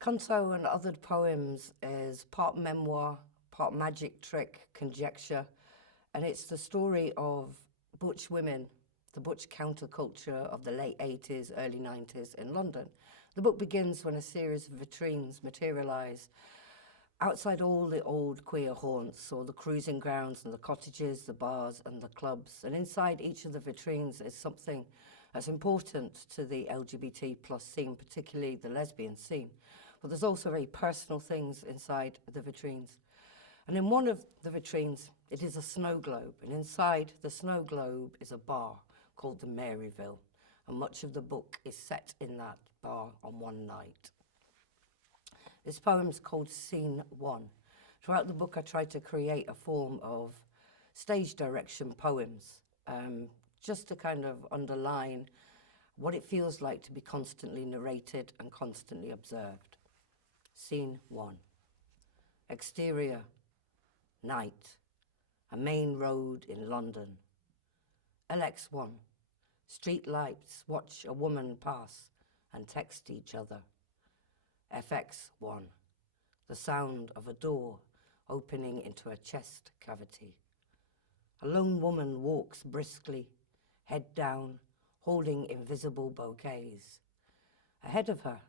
C+nto and Othered Poems is part memoir, part magic trick, conjecture, and it's the story of butch women, the butch counterculture of the late 80s, early 90s in London. The book begins when a series of vitrines materialise outside all the old queer haunts, or the cruising grounds and the cottages, the bars and the clubs. And inside each of the vitrines is something that's important to the LGBT plus scene, particularly the lesbian scene. But there's also very personal things inside the vitrines. And in one of the vitrines, it is a snow globe. And inside the snow globe is a bar called the Maryville. And much of the book is set in that bar on one night. This poem's called Scene 1. Throughout the book, I tried to create a form of stage direction poems, just to kind of underline what it feels like to be constantly narrated and constantly observed. Scene 1. Exterior, night, a main road in London. LX1. Street lights watch a woman pass and text each other. FX1. The sound of a door opening into a chest cavity. A lone woman walks briskly, head down, holding invisible bouquets. Ahead of her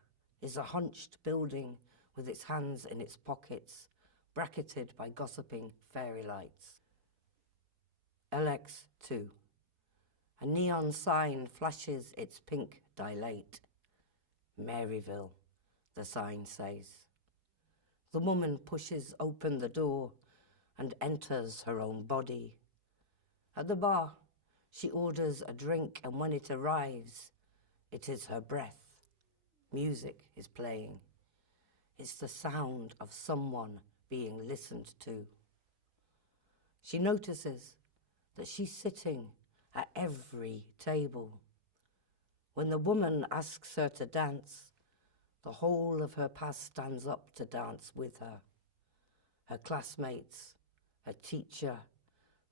is a hunched building with its hands in its pockets, bracketed by gossiping fairy lights. LX2. A neon sign flashes its pink dilate. Maryville, the sign says. The woman pushes open the door and enters her own body. At the bar, she orders a drink, and when it arrives, it is her breath. Music is playing. It's the sound of someone being listened to. She notices that she's sitting at every table. When the woman asks her to dance, the whole of her past stands up to dance with her. Her classmates, her teacher,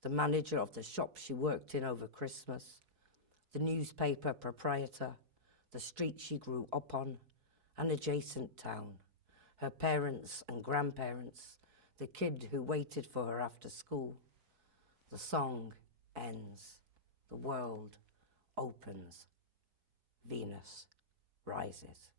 the manager of the shop she worked in over Christmas, the newspaper proprietor, the street she grew up on, an adjacent town, her parents and grandparents, the kid who waited for her after school. The song ends. The world opens. Venus rises.